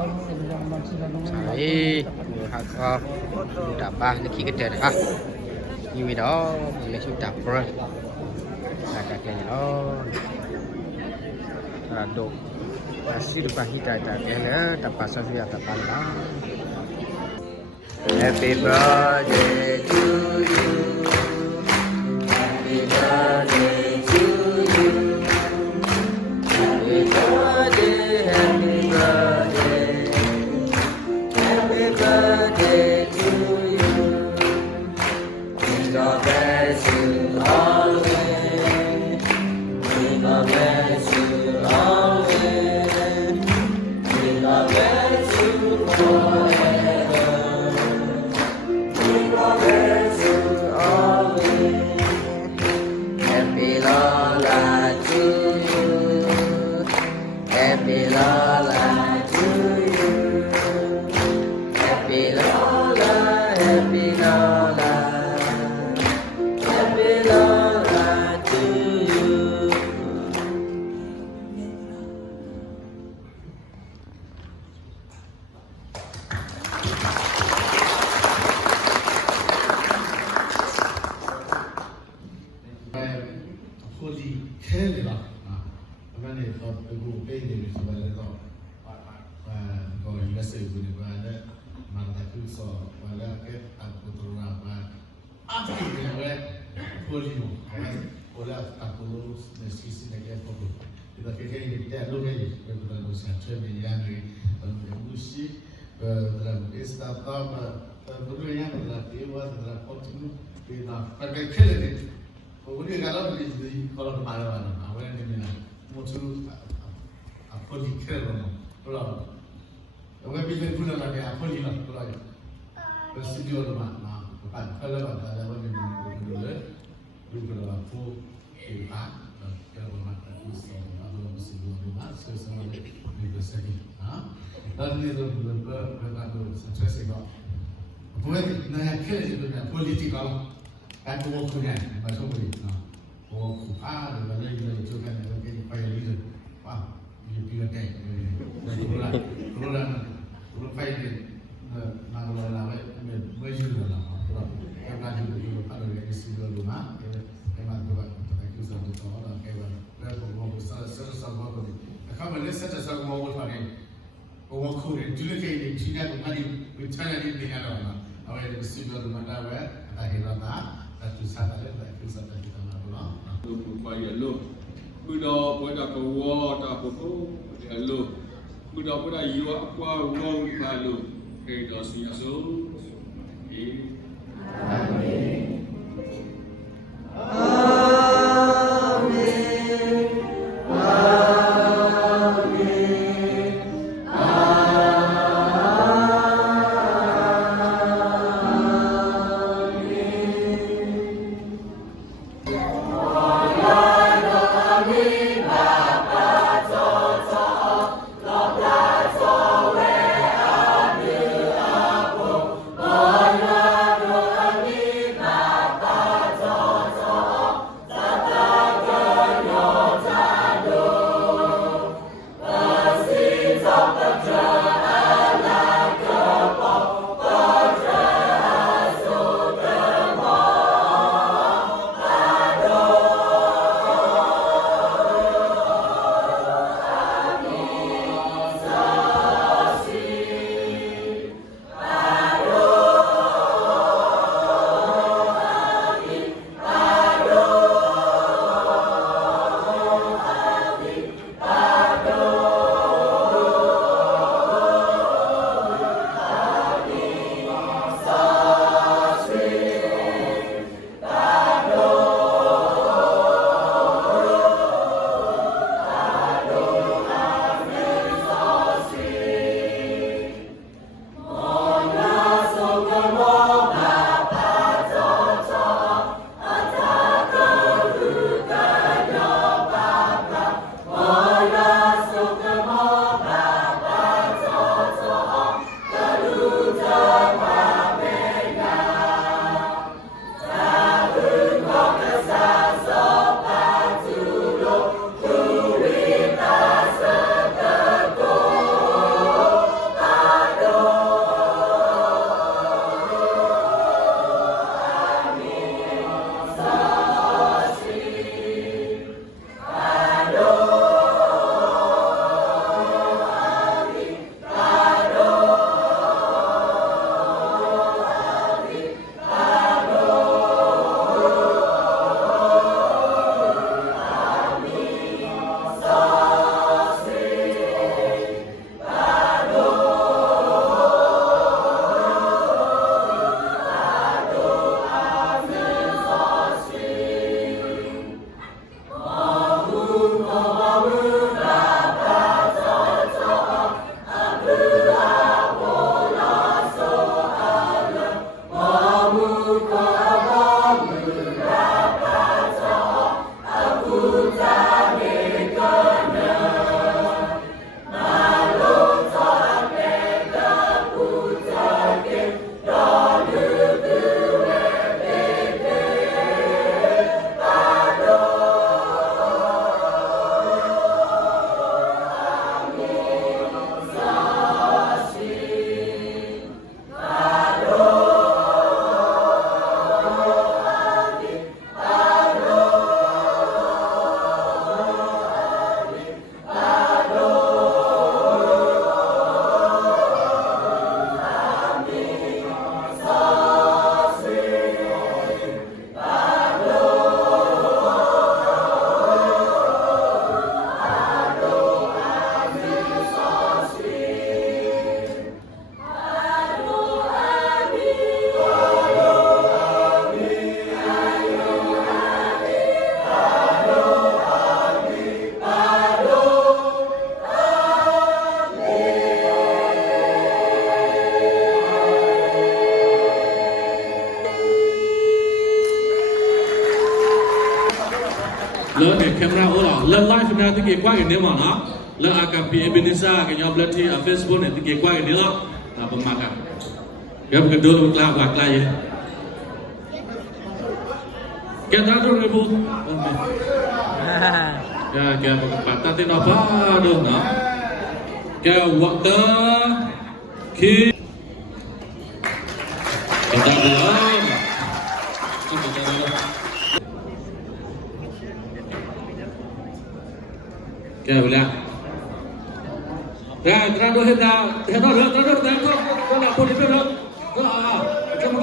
Sai, hak sudah bah lagi gede ah. Ini đó là sudah bro. Ada kayaknya loh. Rado masih depan kita ya, tak pasang sudah tak pandang. Happy birthday to you. Happy birthday to you. Happy birthday, happy birthday. Happy birthday to you. God bless you always. God bless you always. God bless you forever. God bless you always. Happy Lola to you. Happy Lola to you. Happy Lola, happy Lola. Happy Lola to you. Holy Kerala, mana ni kalau perlu pay ni sebenarnya tu, kalau investasi boleh mana, mana tak so, mana ke aku turun apa, apa ni mana holy mo, orang aku lulus sisi negara tu, kita kerja ni kita lu ni, kita lu sangat ni yang ni, musi, dalam Islam, perlu yang dalam dewa, dalam kontinu, kita pakai kerja ni. 우리 가라 우리 걸어 말하는 아버님 되면 모두 아폴리 크레로 돌아 여기 비전 불러나게 아폴리나 돌아요 그 스튜디오로 막 반 컬러가 다 잡으면 그거를 우리가 부 이가 그거 막 있어 아주 무슨 막 그래서 우리가 세기 다른 애들 그거 그래가지고 스트레스가 보면 내가 크레지면 폴리티컬การโกงคือไงมาช่วยบริษัทโกงขู่ฆ่าหรืออะไรเลยช่วยกันเราเป็นไปอะไรเลยว่ามีเพื่อนแต่รู้ไปเนี่ยมาเราไว้ไม่ยืดเราเราทำงานอยู่อะไรในสิ่งเราดูมาแค่มาตัวแต่คือส่วนตัวเราแค่ว่าแล้วผมมองว่าสมมติว่าเขาเป็นเรื่องสัจจะสมมติว่าเนี่ยโกงขู่เนี่ยจุดเกิดที่นี่ตรงนี้วิชาเนี่ยนี่อะไรนะเอาไว้ในสิ่งเราดูมาได้ไว้แต่เห็นเราได้Satu sahaja, satu sahaja kita maklum. Supaya lo, budak budak kau tak foto, lo, budak budak you apa uang kalau kita sunya so, Amin. camera ora la live na ti ke kwa ke ne ma na la aka pi ebenisa ke nyob la ti a Facebook ne ti ke kwa ke ne la na pa ma ka ya bu do la wa kla ye ke ta do re bu ya ke pa ta ti no ba do na ke wa ta ki ke ta do ke boleh ya terado heda heda terado ko la po dito no ko ke mo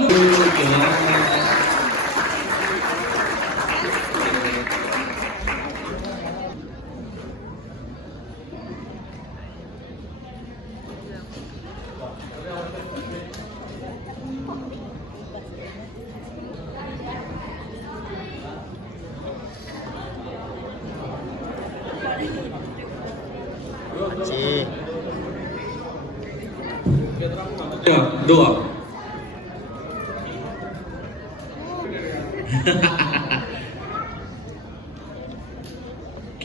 Cik. ya doa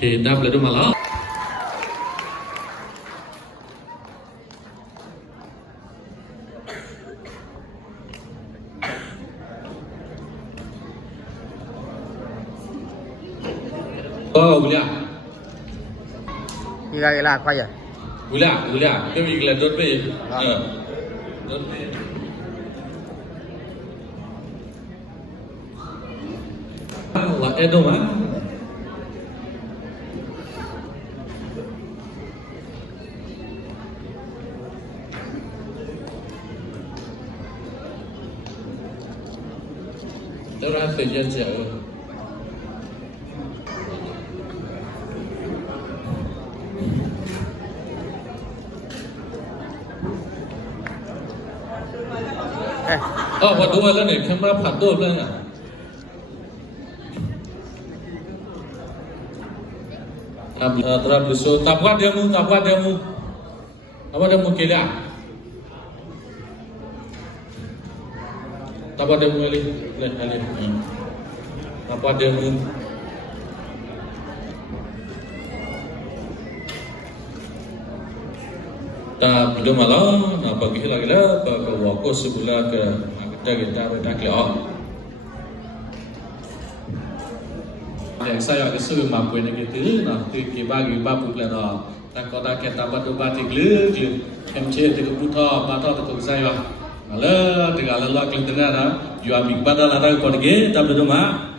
Oke, dah boleh malah. Oh, boleh. Gila apa ya? Boleh. Kami gila dot pe. Dot pe. Wah, edo mah. Terus saja jauh. Oh, what do I learn? Camera photo learn. Terus so tapwa demo. Apa demo kelia? Tapwa demo kali. Tapwa demo. Ta belum malam, apa lagi lah, ke waktu sebulan ke kita keluar. Yang saya kesulitan mampu ni gitu, nanti kita babu lah, tak kota kita batu batik leh, MC tu putar, batu tu saya, malah tinggal lalu kita ni ada, jual big badal ada kau ni, tapi tu mah.